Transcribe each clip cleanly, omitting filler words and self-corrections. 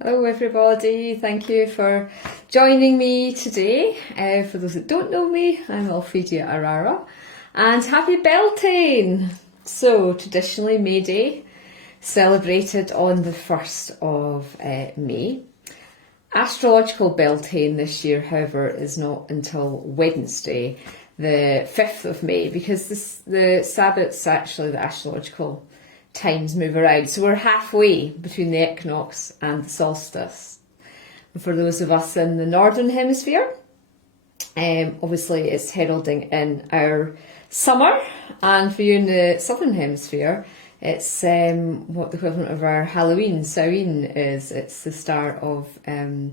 Hello everybody, thank you for joining me today. For those that don't know me, I'm Alphedia Arara and happy Beltane! So traditionally May Day, celebrated on the 1st of May. Astrological Beltane this year, however, is not until Wednesday, the 5th of May, because the Sabbaths, actually the astrological times move around. So we're halfway between the equinox and the solstice. And for those of us in the northern hemisphere, obviously it's heralding in our summer, and for you in the southern hemisphere, it's what the equivalent of our Halloween, Samhain, is. It's the start of halfway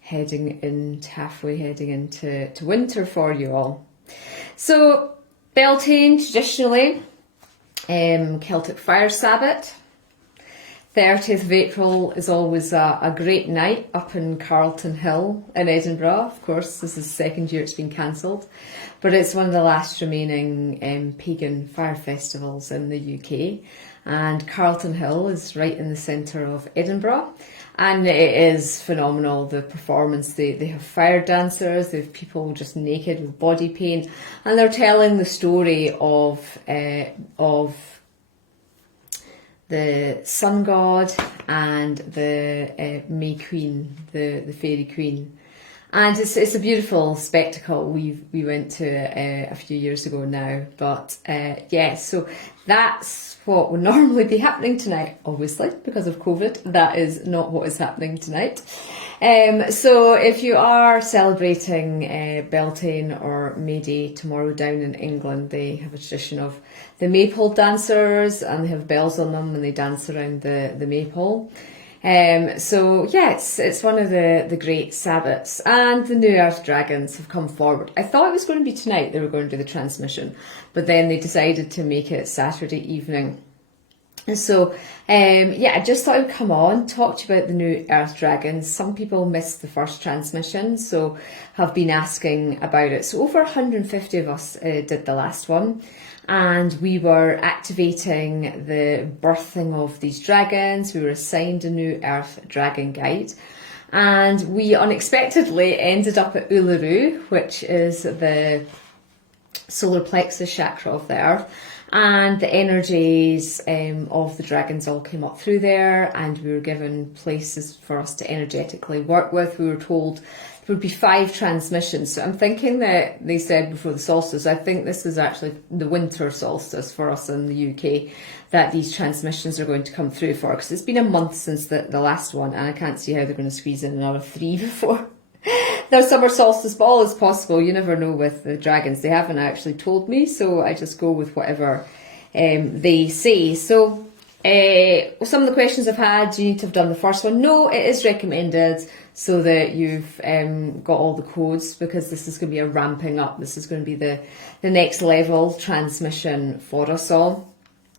heading into winter for you all. So Beltane, traditionally, Celtic Fire Sabbath. 30th of April is always a great night up in Carlton Hill in Edinburgh. Of course, this is the second year it's been cancelled, but it's one of the last remaining pagan fire festivals in the UK. And Carlton Hill is right in the centre of Edinburgh, and it is phenomenal, the performance. They have fire dancers, they have people just naked with body paint, and they're telling the story of the sun god and the May Queen, the fairy queen. And it's a beautiful spectacle. We went to a few years ago now, but yeah, so that's what would normally be happening tonight. Obviously, because of COVID, that is not what is happening tonight. So if you are celebrating Beltane or May Day tomorrow down in England, they have a tradition of the maypole dancers, and they have bells on them and they dance around the maypole. So yeah, it's one of the great Sabbaths, and the New Earth Dragons have come forward. I thought it was going to be tonight they were going to do the transmission, but then they decided to make it Saturday evening. And so yeah, I just thought I would come on, talk to you about the New Earth Dragons. Some people missed the first transmission, so have been asking about it. So over 150 of us did the last one. And we were activating the birthing of these dragons. We were assigned a New Earth Dragon Guide. And we unexpectedly ended up at Uluru, which is the solar plexus chakra of the earth. And the energies of the dragons all came up through there, and we were given places for us to energetically work with. We were told there would be 5 transmissions. So I'm thinking that they said before the solstice, I think this is actually the winter solstice for us in the UK, that these transmissions are going to come through for, because it's been a month since the last one, and I can't see how they're going to squeeze in another 3 before their summer solstice ball is possible. You never know with the dragons. They haven't actually told me, so I just go with whatever they say. So some of the questions I've had, do you need to have done the first one? No, it is recommended so that you've got all the codes, because this is going to be a ramping up. This is going to be the next level transmission for us all.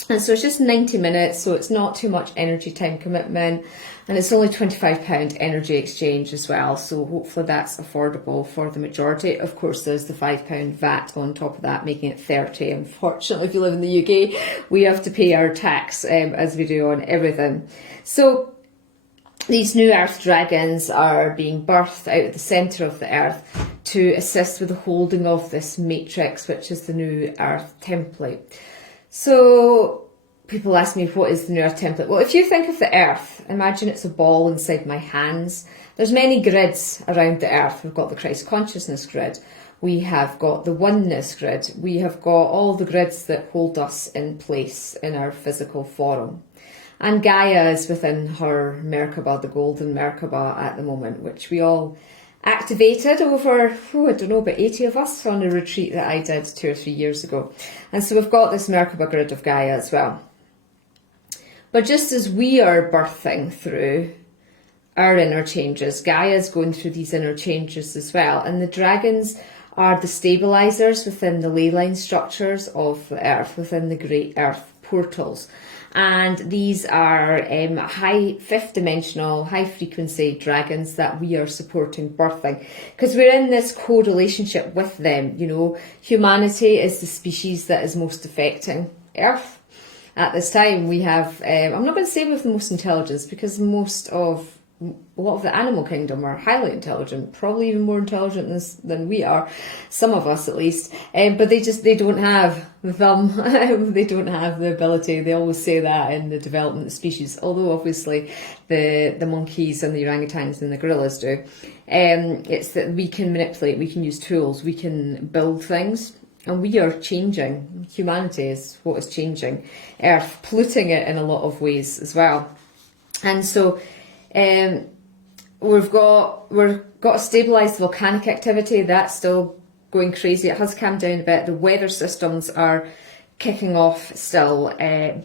And so it's just 90 minutes, so it's not too much energy time commitment, and it's only £25 energy exchange as well, so hopefully that's affordable for the majority. Of course, there's the £5 VAT on top of that, making it 30. Unfortunately, if you live in the UK, we have to pay our tax as we do on everything. So these New Earth Dragons are being birthed out of the centre of the earth to assist with the holding of this matrix, which is the New Earth template. So people ask me, what is the New Earth template? Well, if you think of the earth, imagine it's a ball inside my hands. There's many grids around the earth. We've got the Christ consciousness grid. We have got the oneness grid. We have got all the grids that hold us in place in our physical form. And Gaia is within her Merkaba, the golden Merkaba at the moment, which we all activated over, I don't know, about 80 of us on a retreat that I did 2 or 3 years ago. And so we've got this Merkaba grid of Gaia as well. But just as we are birthing through our inner changes, Gaia is going through these inner changes as well. And the dragons are the stabilizers within the ley line structures of the earth, within the great earth portals. And these are high 5th dimensional, high frequency dragons that we are supporting birthing, because we're in this co-relationship with them. You know, humanity is the species that is most affecting Earth at this time. We have, I'm not going to say we have the most intelligence, because most of a lot of the animal kingdom are highly intelligent, probably even more intelligent than we are, some of us at least, but they don't have the thumb, they don't have the ability. They always say that in the development of species, although obviously the monkeys and the orangutans and the gorillas do. It's that we can manipulate, we can use tools, we can build things, and we are changing. Humanity is what is changing Earth, polluting it in a lot of ways as well. And so we've got to stabilise the volcanic activity. That's still going crazy. It has calmed down a bit. The weather systems are kicking off still,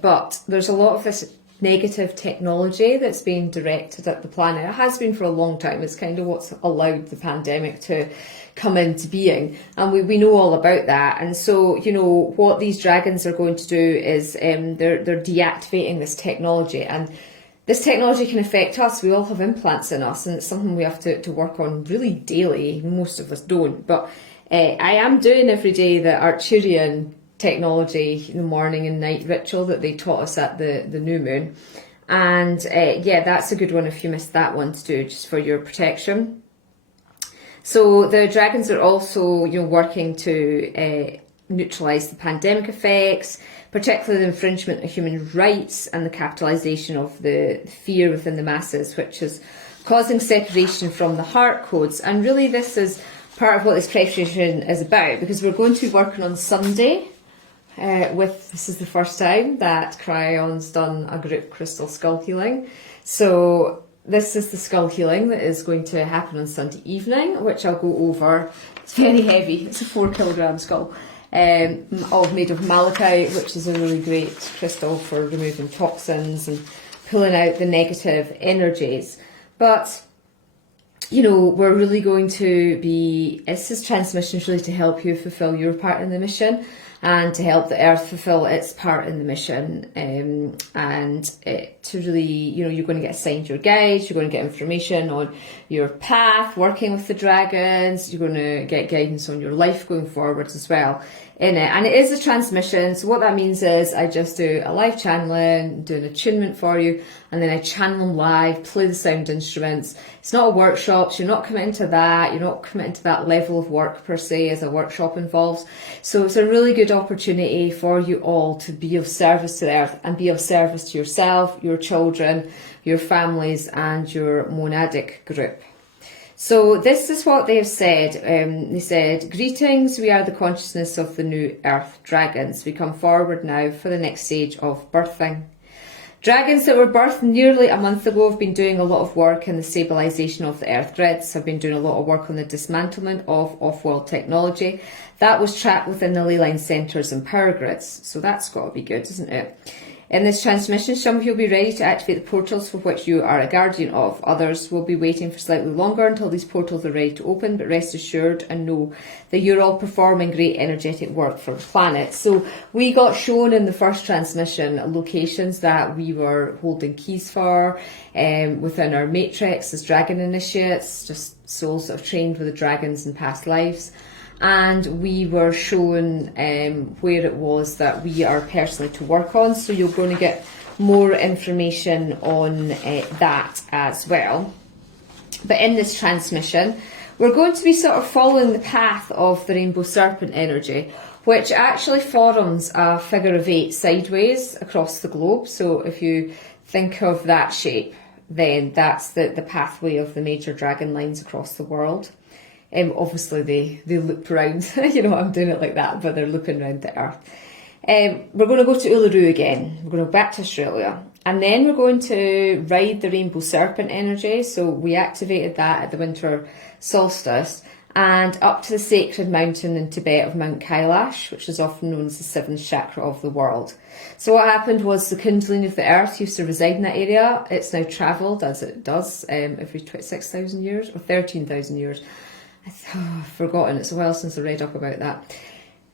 but there's a lot of this negative technology that's being directed at the planet. It has been for a long time. It's kind of what's allowed the pandemic to come into being, and we know all about that. And so, you know, what these dragons are going to do is they're deactivating this technology, and this technology can affect us. We all have implants in us, and it's something we have to work on really daily. Most of us don't, but I am doing every day the Arcturian technology, the morning and night ritual that they taught us at the new moon. And yeah, that's a good one if you missed that one to do, just for your protection. So the dragons are also, you know, working to neutralise the pandemic effects, particularly the infringement of human rights and the capitalisation of the fear within the masses, which is causing separation from the heart codes. And really this is part of what this preparation is about, because we're going to be working on Sunday this is the first time that Cryon's done a group crystal skull healing. So this is the skull healing that is going to happen on Sunday evening, which I'll go over. It's very heavy. It's a 4 kilogram skull, all made of malachite, which is a really great crystal for removing toxins and pulling out the negative energies. But, you know, we're really going to be, this transmission is really to help you fulfill your part in the mission, and to help the Earth fulfill its part in the mission, and to really, you know, you're going to get assigned your guides, you're going to get information on your path, working with the dragons, you're going to get guidance on your life going forwards as well in it. And it is a transmission, so what that means is I just do a live channeling, do an attunement for you, and then I channel them live, play the sound instruments. It's not a workshop, so you're not committing to that, you're not committing to that level of work per se as a workshop involves. So it's a really good opportunity for you all to be of service to the Earth, and be of service to yourself, your children, your families, and your monadic group. So this is what they have said. They said, "Greetings, we are the consciousness of the new Earth dragons. We come forward now for the next stage of birthing. Dragons that were birthed nearly a month ago have been doing a lot of work in the stabilisation of the Earth grids, have been doing a lot of work on the dismantlement of off-world technology that was trapped within the ley line centres and power grids." So that's got to be good, isn't it? In this transmission, some of you will be ready to activate the portals for which you are a guardian of. Others will be waiting for slightly longer until these portals are ready to open, but rest assured and know that you're all performing great energetic work for the planet. So we got shown in the first transmission locations that we were holding keys for within our matrix as dragon initiates, just souls that have trained with the dragons in past lives. And we were shown where it was that we are personally to work on, so you're going to get more information on that as well. But in this transmission, we're going to be sort of following the path of the rainbow serpent energy, which actually forms a figure of 8 sideways across the globe. So if you think of that shape, then that's the pathway of the major dragon lines across the world. Obviously they loop around, you know, I'm doing it like that, but they're looping around the Earth. We're going to go to Uluru again, we're going to go back to Australia, and then we're going to ride the rainbow serpent energy. So we activated that at the winter solstice, and up to the sacred mountain in Tibet of Mount Kailash, which is often known as the 7th chakra of the world. So what happened was the Kundalini of the Earth used to reside in that area. It's now travelled, as it does, every 26,000 years or 13,000 years. I've forgotten, it's a while since I read up about that.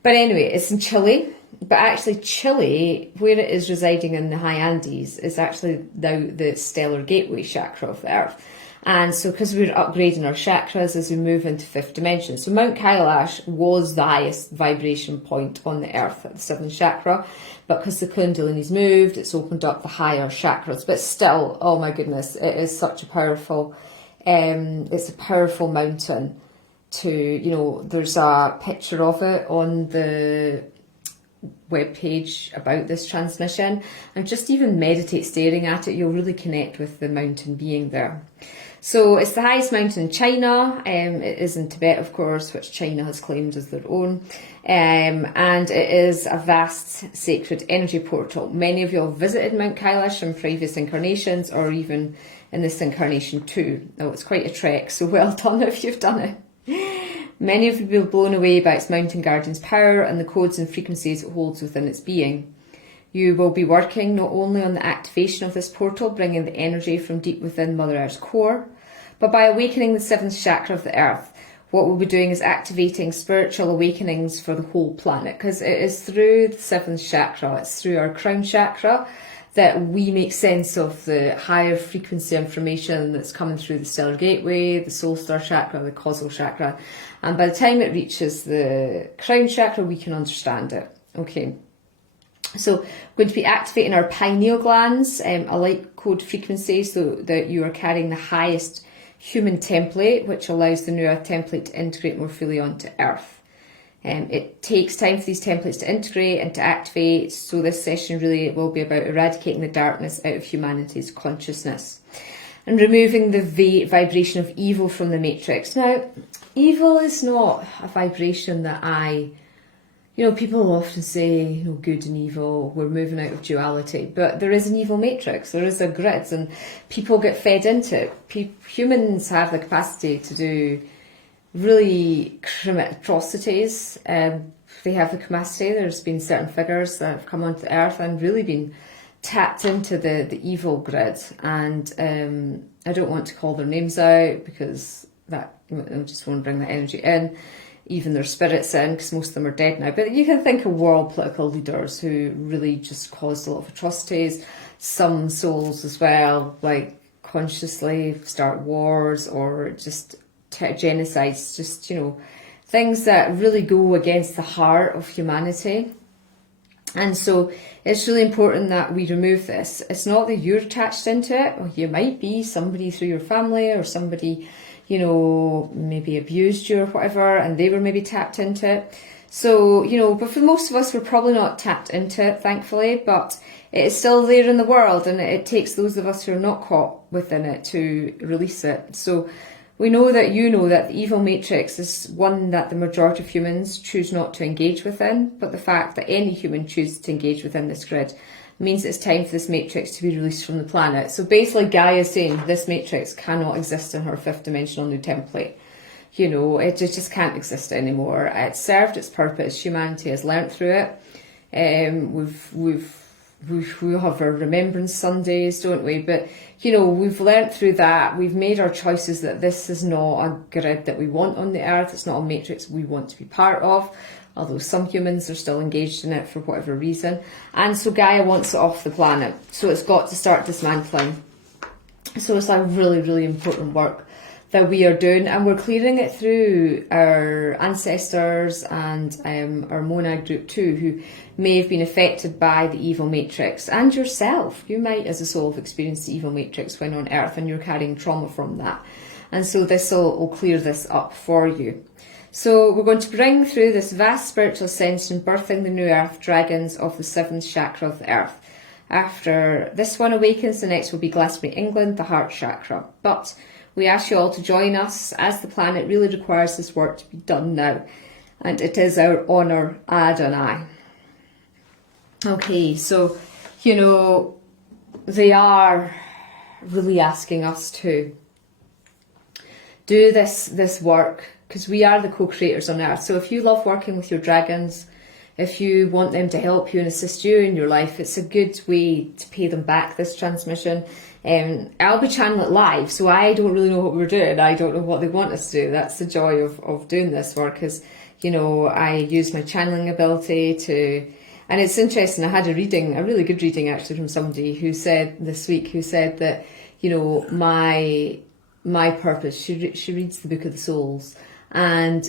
But anyway, it's in Chile, but actually Chile, where it is residing in the high Andes, is actually now the stellar gateway chakra of the Earth. And so because we're upgrading our chakras as we move into 5th dimension. So Mount Kailash was the highest vibration point on the earth at the 7th chakra. But because the Kundalini's moved, it's opened up the higher chakras. But still, oh my goodness, it is such a powerful, it's a powerful mountain to, you know, there's a picture of it on the webpage about this transmission. And just even meditate staring at it, you'll really connect with the mountain being there. So it's the highest mountain in China. It is in Tibet, of course, which China has claimed as their own. And it is a vast sacred energy portal. Many of you have visited Mount Kailash in previous incarnations, or even in this incarnation too. Oh, it's quite a trek, so well done if you've done it. Many of you will be blown away by its mountain guardian's power and the codes and frequencies it holds within its being. You will be working not only on the activation of this portal, bringing the energy from deep within Mother Earth's core, but by awakening the 7th chakra of the earth. What we'll be doing is activating spiritual awakenings for the whole planet, because it is through the 7th chakra, it's through our crown chakra, that we make sense of the higher frequency information that's coming through the stellar gateway, the soul star chakra, the causal chakra. And by the time it reaches the crown chakra, we can understand it. Okay. So we're going to be activating our pineal glands, a light code frequency, so that you are carrying the highest human template, which allows the new earth template to integrate more fully onto earth. It takes time for these templates to integrate and to activate, so this session really will be about eradicating the darkness out of humanity's consciousness and removing the vibration of evil from the matrix. Now, evil is not a vibration that you know, people often say, you know, good and evil, we're moving out of duality, but there is an evil matrix, there is a grid, and people get fed into it. Humans have the capacity to do really atrocities. They have the capacity. There's been certain figures that have come onto Earth and really been tapped into the evil grid, and I don't want to call their names out because that I just want to bring that energy in, even their spirits in, because most of them are dead now. But you can think of world political leaders who really just caused a lot of atrocities. Some souls as well, like consciously start wars or just genocides, just, you know, things that really go against the heart of humanity. And so it's really important that we remove this. It's not that you're attached into it, or you might be somebody through your family, or somebody, you know, maybe abused you or whatever, and they were maybe tapped into it. So, you know, but for most of us, we're probably not tapped into it, thankfully, but it is still there in the world, and it takes those of us who are not caught within it to release it. So we know that the evil matrix is one that the majority of humans choose not to engage within, but the fact that any human chooses to engage within this grid means it's time for this matrix to be released from the planet. So basically Gaia is saying this matrix cannot exist in her 5th dimensional new template. You know, it just can't exist anymore. It's served its purpose. Humanity has learnt through it. We have our Remembrance Sundays, don't we? But, you know, we've learnt through that. We've made our choices that this is not a grid that we want on the earth. It's not a matrix we want to be part of, although some humans are still engaged in it for whatever reason. And so Gaia wants it off the planet. So it's got to start dismantling. So it's a really, really important work that we are doing, and we're clearing it through our ancestors and our monad group too, who may have been affected by the evil matrix, and yourself. You might as a soul have experienced the evil matrix when on earth, and you're carrying trauma from that, and so this will clear this up for you. So we're going to bring through this vast spiritual ascension, birthing the new earth dragons of the 7th chakra of the earth. After this one awakens, the next will be Glastonbury, England, the heart chakra. But we ask you all to join us, as the planet really requires this work to be done now. And it is our honour, Adonai. Okay, so, you know, they are really asking us to do this work, because we are the co-creators on Earth. So if you love working with your dragons, if you want them to help you and assist you in your life, it's a good way to pay them back this transmission. I'll be channeling it live, so I don't really know what we're doing. I don't know what they want us to do. That's the joy of doing this work, is, you know, I use my channeling ability to, and it's interesting, I had a really good reading actually from somebody who said this week, that, you know, my my purpose. She reads the Book of the Souls, and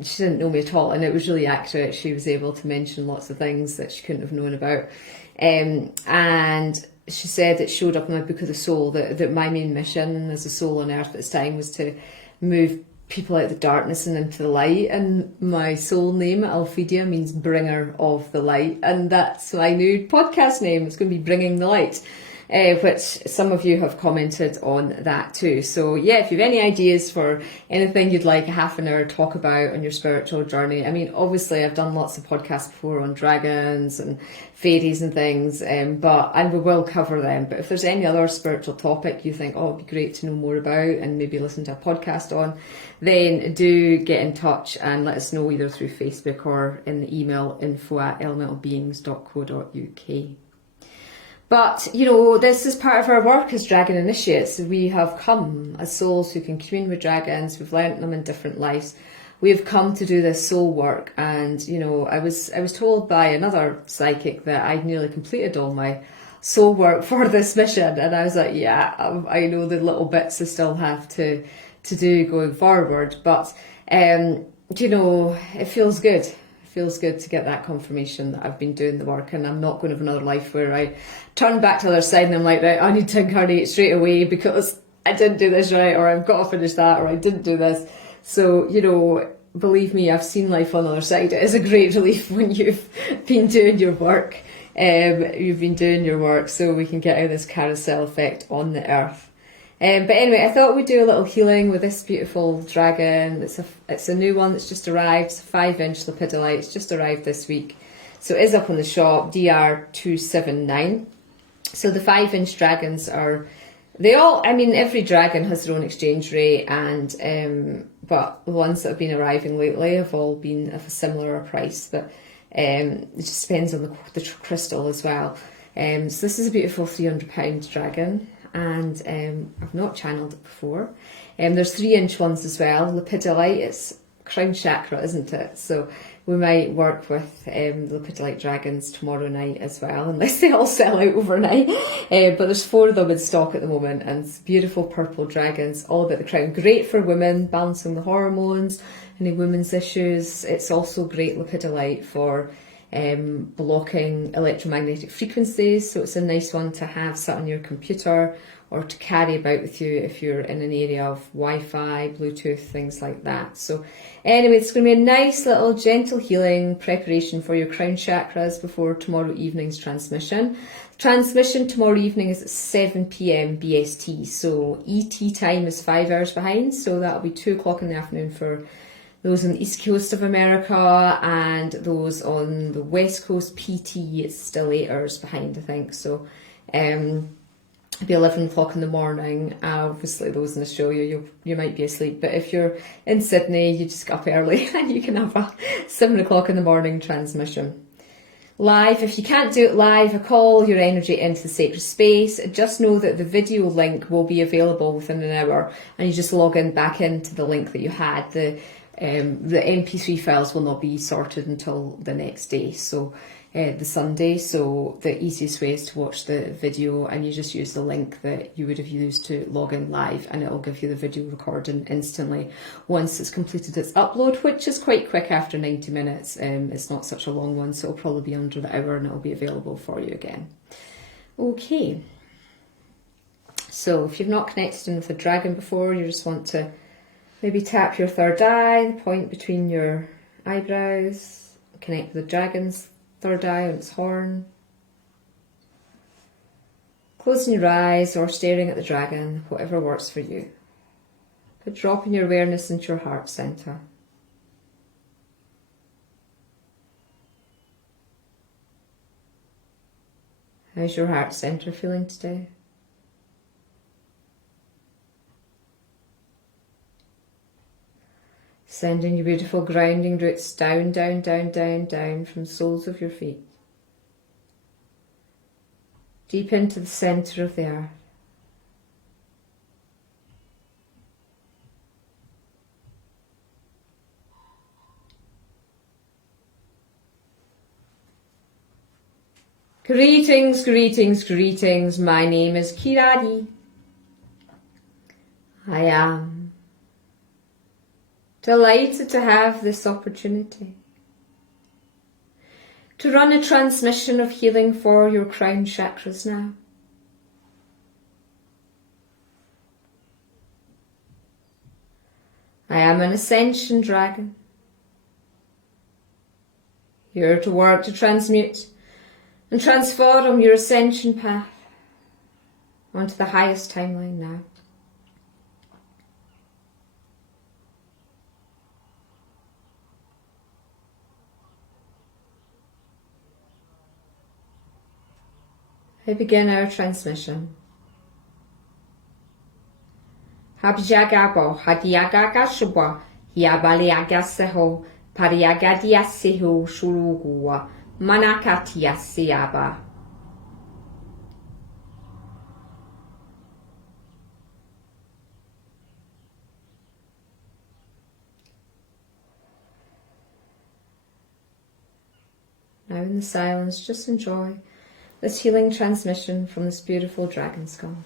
she didn't know me at all, and it was really accurate. She was able to mention lots of things that she couldn't have known about, and she said it showed up in my Book of the Soul that my main mission as a soul on earth at this time was to move people out of the darkness and into the light, and my soul name Alphedia means bringer of the light, and that's my new podcast name. It's going to be Bringing the Light, which some of you have commented on that too. So yeah, if you have any ideas for anything you'd like a half an hour talk about on your spiritual journey, I mean, obviously I've done lots of podcasts before on dragons and fairies and things, and we will cover them. But if there's any other spiritual topic you think, oh, it'd be great to know more about and maybe listen to a podcast on, then do get in touch and let us know either through Facebook or in the email info@elementalbeings.co.uk. But, you know, this is part of our work as dragon initiates. We have come as souls who can commune with dragons. We've learnt them in different lives. We have come to do this soul work. And, you know, I was told by another psychic that I'd nearly completed all my soul work for this mission. And I was like, yeah, I know the little bits I still have to do going forward. But, you know, it feels good. Feels good to get that confirmation that I've been doing the work, and I'm not going to have another life where I turn back to the other side and I'm like, right, I need to incarnate straight away because I didn't do this right, or I've got to finish that, or I didn't do this. So, you know, believe me, I've seen life on the other side. It is a great relief when you've been doing your work. You've been doing your work so we can get out of this carousel effect on the earth. But anyway, I thought we'd do a little healing with this beautiful dragon. It's a new one that's just arrived. It's a 5-inch lepidolite. It's just arrived this week. So it is up on the shop, DR279. So the 5-inch dragons are, every dragon has their own exchange rate, and but the ones that have been arriving lately have all been of a similar price, but it just depends on the crystal as well. So this is a beautiful £300 dragon. And I've not channeled it before. There's 3-inch ones as well. Lepidolite, it's crown chakra, isn't it? So we might work with lepidolite dragons tomorrow night as well, unless they all sell out overnight. But there's 4 of them in stock at the moment, and it's beautiful purple dragons, all about the crown. Great for women, balancing the hormones, any women's issues. It's also great lepidolite for blocking electromagnetic frequencies, so it's a nice one to have sat on your computer or to carry about with you if you're in an area of Wi-Fi, Bluetooth, things like that. So anyway, it's going to be a nice little gentle healing preparation for your crown chakras before tomorrow evening's transmission. Transmission tomorrow evening is at 7 p.m. BST, so ET time is 5 hours behind, so that'll be 2 o'clock in the afternoon for those on the east coast of America, and those on the west coast, PT, it's still 8 hours behind, I think. So it'll be 11 o'clock in the morning. Obviously those in Australia, you might be asleep, but if you're in Sydney, you just get up early and you can have a 7 o'clock in the morning transmission. Live, if you can't do it live, I call your energy into the sacred space. Just know that the video link will be available within an hour, and you just log in back into the link that you had. The MP3 files will not be sorted until the next day, so the Sunday. So the easiest way is to watch the video, and you just use the link that you would have used to log in live, and it'll give you the video recording instantly once it's completed its upload, which is quite quick after 90 minutes. It's not such a long one, so it'll probably be under the hour, and it'll be available for you again. Okay, so if you've not connected in with a dragon before, you just want to maybe tap your third eye, the point between your eyebrows, connect with the dragon's third eye on its horn. Closing your eyes or staring at the dragon, whatever works for you. But dropping your awareness into your heart centre. How's your heart centre feeling today? Sending your beautiful grounding roots down, down, down, down, down from the soles of your feet. Deep into the centre of the earth. Greetings, greetings, greetings. My name is Kiradi. I am delighted to have this opportunity to run a transmission of healing for your crown chakras now. I am an ascension dragon, here to work to transmute and transform your ascension path onto the highest timeline now. I begin our transmission. Habjagabo hadiagagashuba hiabaliagaseho pariagadiaseho shurugua manakatiasiaba. Now in the silence, just enjoy this healing transmission from this beautiful dragon skull.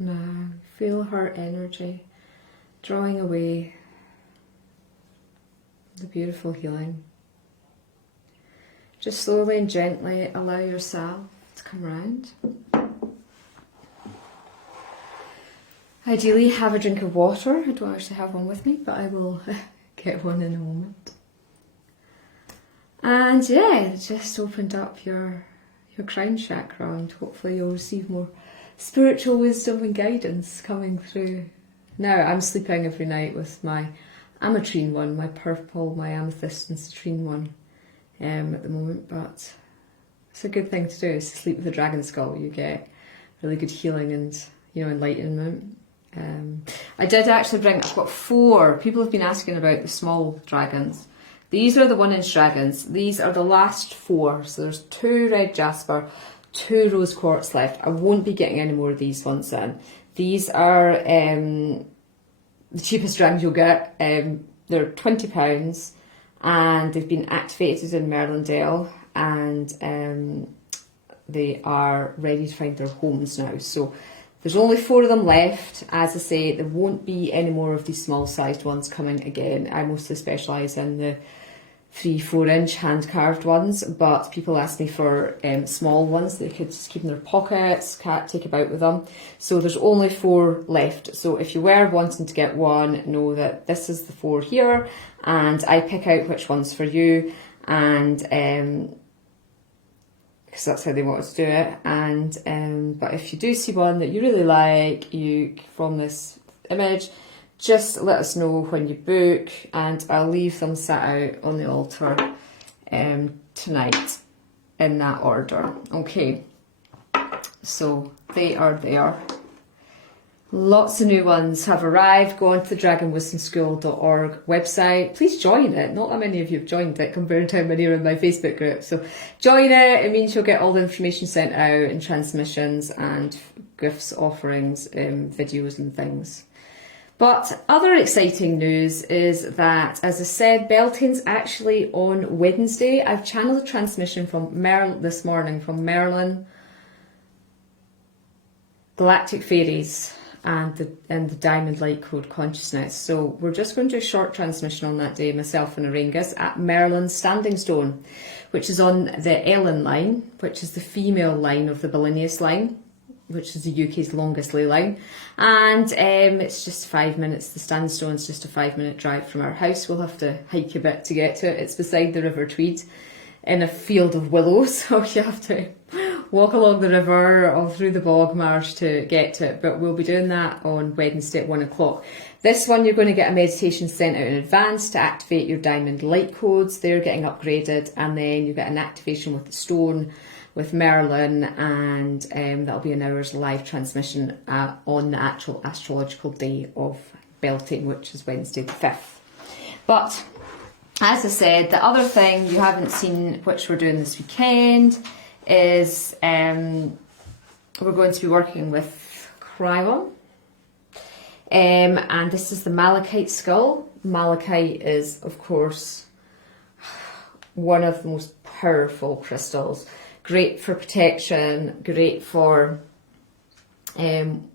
Now feel her energy drawing away the beautiful healing. Just slowly and gently allow yourself to come round. Ideally have a drink of water. I don't actually have one with me, but I will get one in a moment. And yeah, just opened up your crown chakra, and hopefully you'll receive more spiritual wisdom and guidance coming through. Now I'm sleeping every night with my ametrine one, my purple, my amethyst and citrine one at the moment, but it's a good thing to do, is to sleep with a dragon skull. You get really good healing and, you know, enlightenment. I did actually bring, I've got 4. People have been asking about the small dragons, These are the 1-inch dragons. These are the last 4. So there's 2 red jasper, 2 rose quartz left. I won't be getting any more of these ones in. These are the cheapest dragons you'll get. They're £20 and they've been activated in Merlin, and they are ready to find their homes now. So there's only 4 of them left. As I say, there won't be any more of these small sized ones coming again. I mostly specialise in the 3-4 inch hand carved ones, but people ask me for small ones they could just keep in their pockets, can't take about with them. So there's only 4 left. So if you were wanting to get one, know that this is the 4 here, and I pick out which one's for you, and because that's how they want us to do it. And but if you do see one that you really like, from this image, just let us know when you book, and I'll leave them set out on the altar tonight in that order. Okay, so they are there. Lots of new ones have arrived. Go on to the dragonwisdomschool.org website. Please join it. Not that many of you have joined it compared to how many are in my Facebook group. So join it. It means you'll get all the information sent out and transmissions and gifts, offerings, videos and things. But other exciting news is that, as I said, Beltane's actually on Wednesday. I've channeled a transmission from this morning from Merlin, Galactic Fairies, and the Diamond Light Code Consciousness. So we're just going to do a short transmission on that day, myself and Auraengus, at Merlin's Standing Stone, which is on the Ellen line, which is the female line of the Beltane line, which is the UK's longest ley line. And it's just 5 minutes. The Standing Stone's just a 5-minute drive from our house. We'll have to hike a bit to get to it. It's beside the River Tweed in a field of willows, so you have to walk along the river or through the bog marsh to get to it. But we'll be doing that on Wednesday at 1 o'clock. This one, you're going to get a meditation sent out in advance to activate your diamond light codes. They're getting upgraded, and then you get an activation with the stone with Merlin, and that'll be an hour's live transmission on the actual astrological day of Beltane, which is Wednesday the 5th. But as I said, the other thing you haven't seen, which we're doing this weekend, is we're going to be working with Cryon. And this is the Malachite Skull. Malachite is, of course, one of the most powerful crystals. Great for protection, great for healing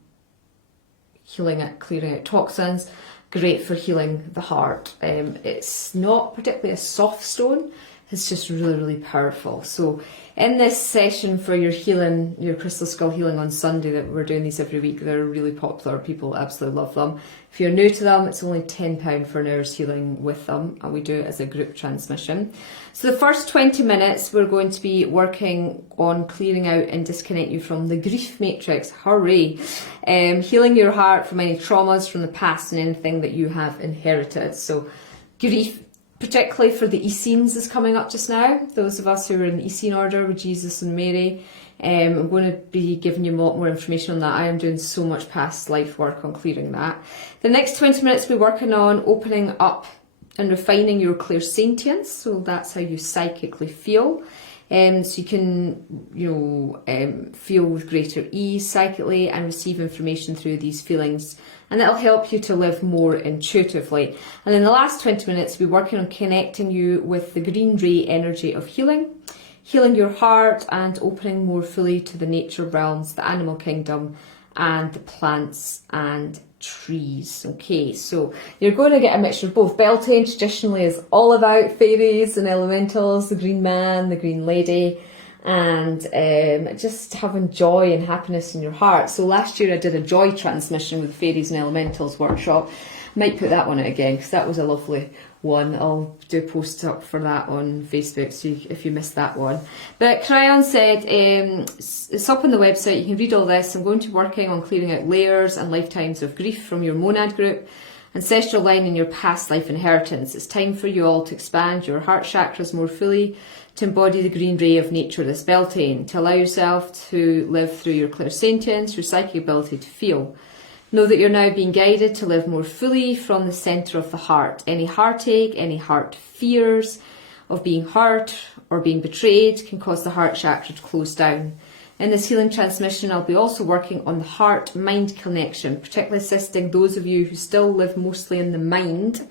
it, clearing out toxins, great for healing the heart. It's not particularly a soft stone, it's just really, really powerful. So in this session for your healing, your crystal skull healing on Sunday, that we're doing these every week, they're really popular. People absolutely love them. If you're new to them, it's only £10 for an hour's healing with them, and we do it as a group transmission. So the first 20 minutes, we're going to be working on clearing out and disconnect you from the grief matrix. Hooray! Healing your heart from any traumas from the past and anything that you have inherited. So grief, particularly for the Essenes, is coming up just now. Those of us who are in the Essene order with Jesus and Mary. I'm going to be giving you a lot more information on that. I am doing so much past life work on clearing that. The next 20 minutes we're working on opening up and refining your clairsentience. So that's how you psychically feel. So you can, feel with greater ease psychically and receive information through these feelings, and that'll help you to live more intuitively. And in the last 20 minutes, we'll be working on connecting you with the green ray energy of healing your heart and opening more fully to the nature realms, the animal kingdom, and the plants and trees. Okay, so you're going to get a mixture of both. Beltane traditionally is all about fairies and elementals, the green man, the green lady, and just having joy and happiness in your heart. So last year I did a joy transmission with fairies and elementals workshop. Might put that one out again because that was a lovely one. I'll do a post up for that on Facebook, so if you missed that one. But Cryon said it's up on the website, you can read all this. I'm going to be working on clearing out layers and lifetimes of grief from your monad group, ancestral line, and your past life inheritance. It's time for you all to expand your heart chakras more fully, to embody the green ray of nature, this Beltane, to allow yourself to live through your clairsentience, your psychic ability to feel. Know that you're now being guided to live more fully from the centre of the heart. Any heartache, any heart fears of being hurt or being betrayed can cause the heart chakra to close down. In this healing transmission, I'll be also working on the heart-mind connection, particularly assisting those of you who still live mostly in the mind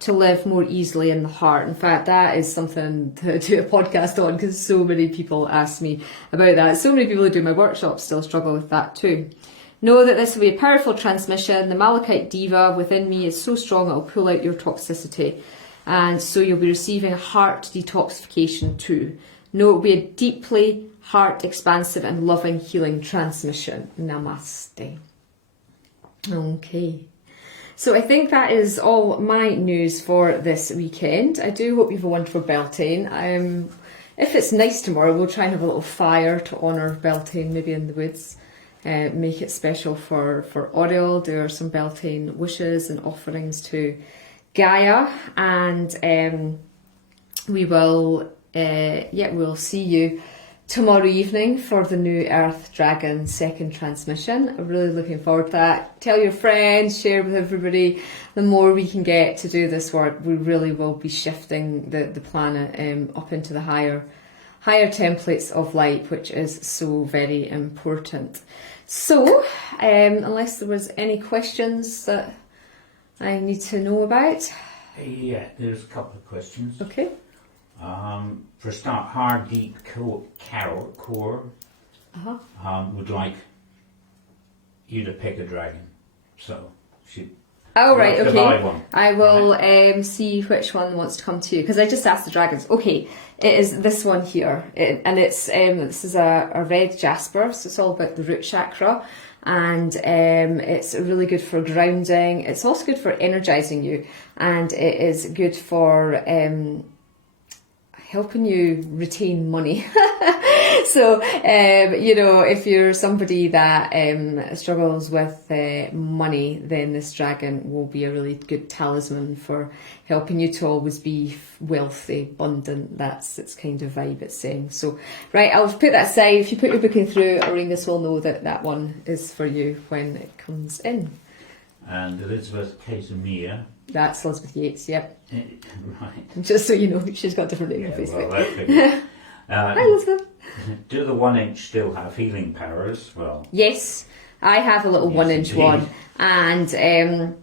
to live more easily in the heart. In fact, that is something to do a podcast on, because so many people ask me about that. So many people who do my workshops still struggle with that too. Know that this will be a powerful transmission. The Malachite diva within me is so strong it will pull out your toxicity. And so you'll be receiving a heart detoxification too. Know it will be a deeply heart expansive and loving healing transmission. Namaste. Okay. So I think that is all my news for this weekend. I do hope you have a wonderful Beltane. If it's nice tomorrow, we'll try and have a little fire to honour Beltane, maybe in the woods. Make it special for Auriel. There are some Beltane wishes and offerings to Gaia, and we will, we'll see you tomorrow evening for the New Earth Dragon second transmission. I'm really looking forward to that. Tell your friends, share with everybody. The more we can get to do this work, we really will be shifting the planet up into the higher templates of light, which is so very important. So, unless there was any questions that I need to know about. Yeah, there's a couple of questions. Okay. For a start, hard, deep core would like you to pick a dragon. So she. Oh right, to buy okay. one. I will see which one wants to come to you, because I just asked the dragons. Okay, it is this one here, and it's this is a red Jasper, so it's all about the root chakra, and it's really good for grounding. It's also good for energizing you, and it is good for helping you retain money. So, if you're somebody that struggles with money, then this dragon will be a really good talisman for helping you to always be wealthy, abundant. That's its kind of vibe it's saying. So, right, I'll put that aside. If you put your booking through, Auraengus will know that that one is for you when it comes in. And Elizabeth Casimir. That's Elizabeth Yates, yep. Right. Just so you know, she's got a different name on Facebook. Well, Hi, Elizabeth. Do the 1 inch still have healing powers? Well, yes, I have a little 1 inch indeed. one, and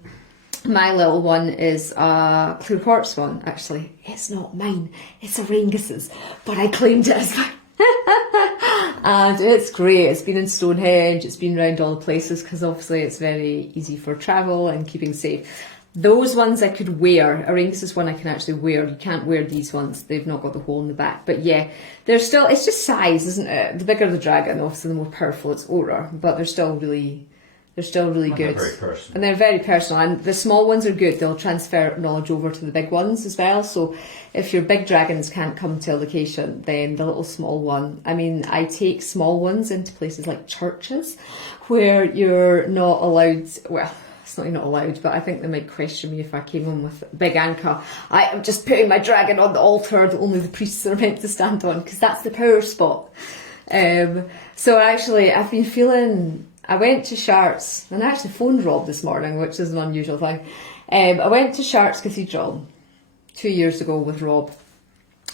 my little one is a clear quartz one. Actually, it's not mine; it's Auraengus's, but I claimed it as mine. And it's great. It's been in Stonehenge. It's been around all the places because obviously it's very easy for travel and keeping safe. Those ones I could wear. Auraengus is one I can actually wear. You can't wear these ones. They've not got the hole in the back. But yeah, they're still, it's just size, isn't it? The bigger the dragon, obviously the more powerful its aura. But they're still really good. they're very personal. And they're very personal. And the small ones are good. They'll transfer knowledge over to the big ones as well. So if your big dragons can't come to a location, then the little small one. I mean, I take small ones into places like churches where you're not allowed, well, it's not allowed, but I think they might question me if I came in with a big anchor. I am just putting my dragon on the altar that only the priests are meant to stand on, because that's the power spot. So actually, I've been feeling, I went to Chartres, and I actually phoned Rob this morning, which is an unusual thing. I went to Chartres Cathedral 2 years ago with Rob,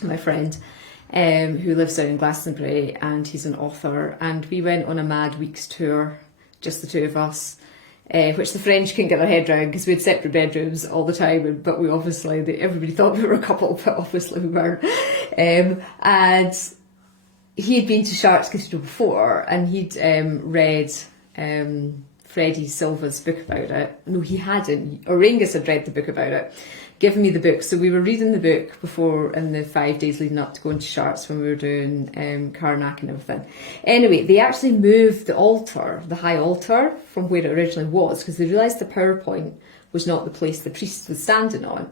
my friend, who lives down in Glastonbury, and he's an author, and we went on a Mad Weeks tour, just the two of us. Which the French couldn't get their head around because we had separate bedrooms all the time, but we obviously, everybody thought we were a couple, but obviously we weren't. And he'd been to Chartres Cathedral before, and he'd read Freddie Silva's book about it. No, he hadn't. Auraengus had read the book about it, given me the book. So we were reading the book before in the 5 days leading up to going to Chartres when we were doing Karnak and everything. Anyway, they actually moved the altar, the high altar, from where it originally was because they realised the PowerPoint was not the place the priest was standing on.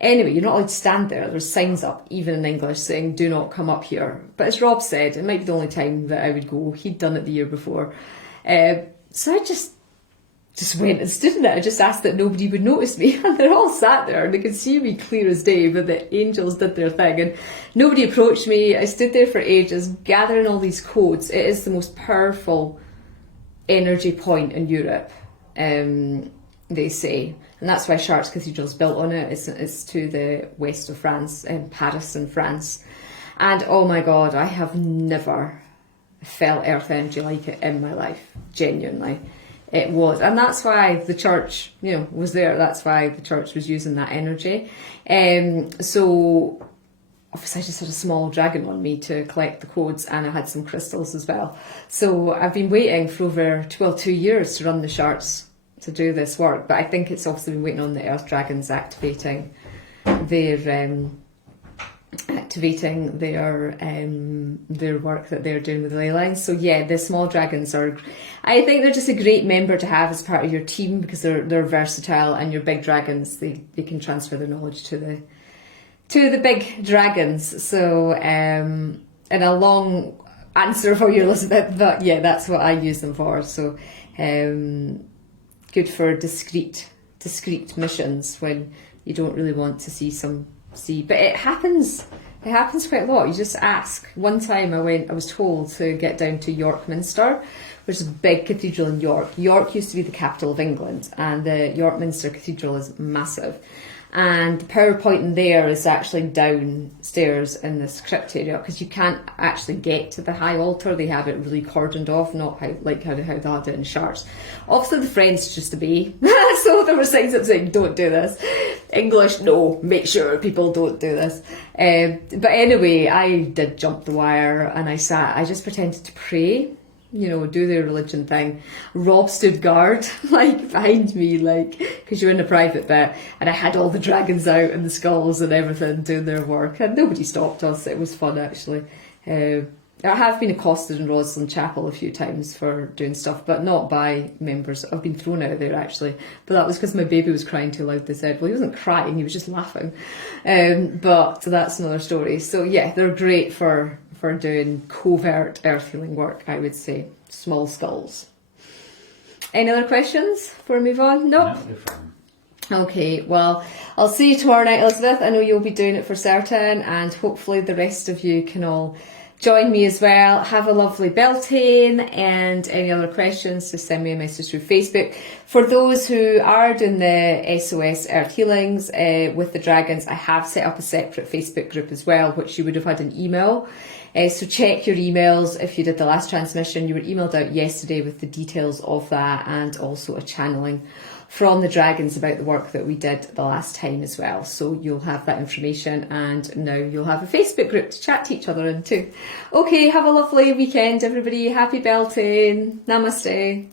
Anyway, you're not allowed to stand there. There's signs up, even in English, saying, do not come up here. But as Rob said, it might be the only time that I would go. He'd done it the year before. So I just went and stood in it. I just asked that nobody would notice me. And they're all sat there and they could see me clear as day, but the angels did their thing. And nobody approached me. I stood there for ages, gathering all these codes. It is the most powerful energy point in Europe. they say. And that's why Chartres Cathedral is built on it. It's to the west of France, in Paris in France. And oh my God, I have never felt earth energy like it in my life, genuinely. It was, and that's why the church, was there. That's why the church was using that energy. So obviously I just had a small dragon on me to collect the codes, and I had some crystals as well. So I've been waiting for over 2 years to run the Chartres to do this work, but I think it's also been waiting on the earth dragons activating their work that they're doing with the ley lines. So yeah, the small dragons I think they're just a great member to have as part of your team, because they're versatile, and your big dragons, they can transfer their knowledge to the big dragons. So and a long answer for you, Elizabeth, but yeah, that's what I use them for. So good for discreet missions when you don't really want to see, but it happens quite a lot. You just ask. One time I was told to get down to York Minster, which is a big cathedral in York. York used to be the capital of England, and the York Minster Cathedral is massive. And the power point in there is actually downstairs in this crypt area, because you can't actually get to the high altar. They have it really cordoned off, not how they had it in Chartres. Obviously the French just obey. So there were signs that saying, don't do this. English, no, make sure people don't do this. But anyway, I did jump the wire, and I just pretended to pray, do their religion thing. Rob stood guard, behind me, because you're in a private bit, and I had all the dragons out and the skulls and everything doing their work, and nobody stopped us. It was fun, actually. I have been accosted in Rosslyn Chapel a few times for doing stuff, but not by members. I've been thrown out of there, actually, but that was because my baby was crying too loud. They said, well, he wasn't crying, he was just laughing. So that's another story. So yeah, they're great for doing covert earth healing work, I would say. Small skulls. Any other questions before we move on? Nope. No, you're fine. Okay, well, I'll see you tomorrow night, Elizabeth. I know you'll be doing it for certain, and hopefully the rest of you can all join me as well. Have a lovely Beltane, and any other questions, just send me a message through Facebook. For those who are doing the SOS Earth Healings with the dragons, I have set up a separate Facebook group as well, which you would have had an email. So check your emails. If you did the last transmission, you were emailed out yesterday with the details of that, and also a channeling from the dragons about the work that we did the last time as well. So you'll have that information, and now you'll have a Facebook group to chat to each other in too. Okay, have a lovely weekend, everybody. Happy Beltane. Namaste.